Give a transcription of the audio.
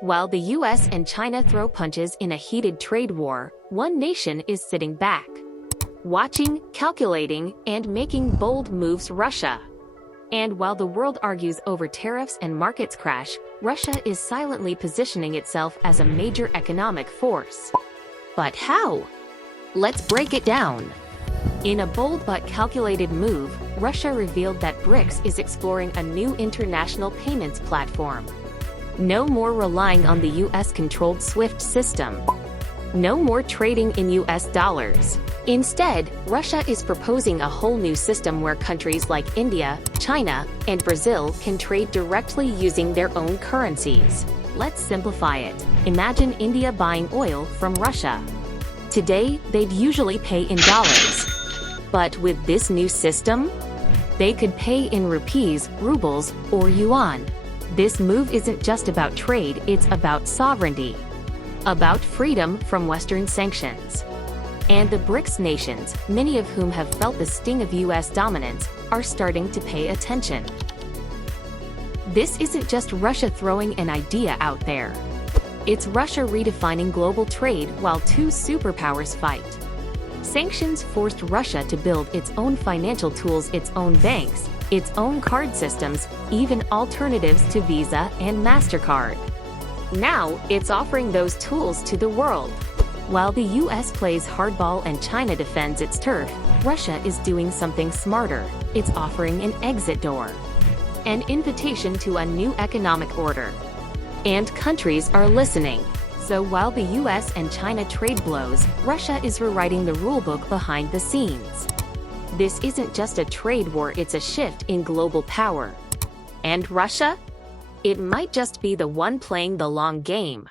While the US and China throw punches in a heated trade war, one nation is sitting back, watching, calculating, and making bold moves: Russia. And while the world argues over tariffs and markets crash, Russia is silently positioning itself as a major economic force. But how? Let's break it down. In a bold but calculated move, Russia revealed that BRICS is exploring a new international payments platform. No more relying on the US-controlled SWIFT system. No more trading in US dollars. Instead, Russia is proposing a whole new system where countries like India, China, and Brazil can trade directly using their own currencies. Let's simplify it. Imagine India buying oil from Russia. Today, they'd usually pay in dollars. But with this new system, they could pay in rupees, rubles, or yuan. This move isn't just about trade, it's about sovereignty, about freedom from Western sanctions. And the BRICS nations, many of whom have felt the sting of US dominance, are starting to pay attention. This isn't just Russia throwing an idea out there. It's Russia redefining global trade while two superpowers fight. Sanctions forced Russia to build its own financial tools, its own banks, its own card systems, even alternatives to Visa and MasterCard. Now, it's offering those tools to the world. While the US plays hardball and China defends its turf, Russia is doing something smarter. It's offering an exit door, an invitation to a new economic order. And countries are listening. So while the US and China trade blows, Russia is rewriting the rulebook behind the scenes. This isn't just a trade war, it's a shift in global power. And Russia? It might just be the one playing the long game.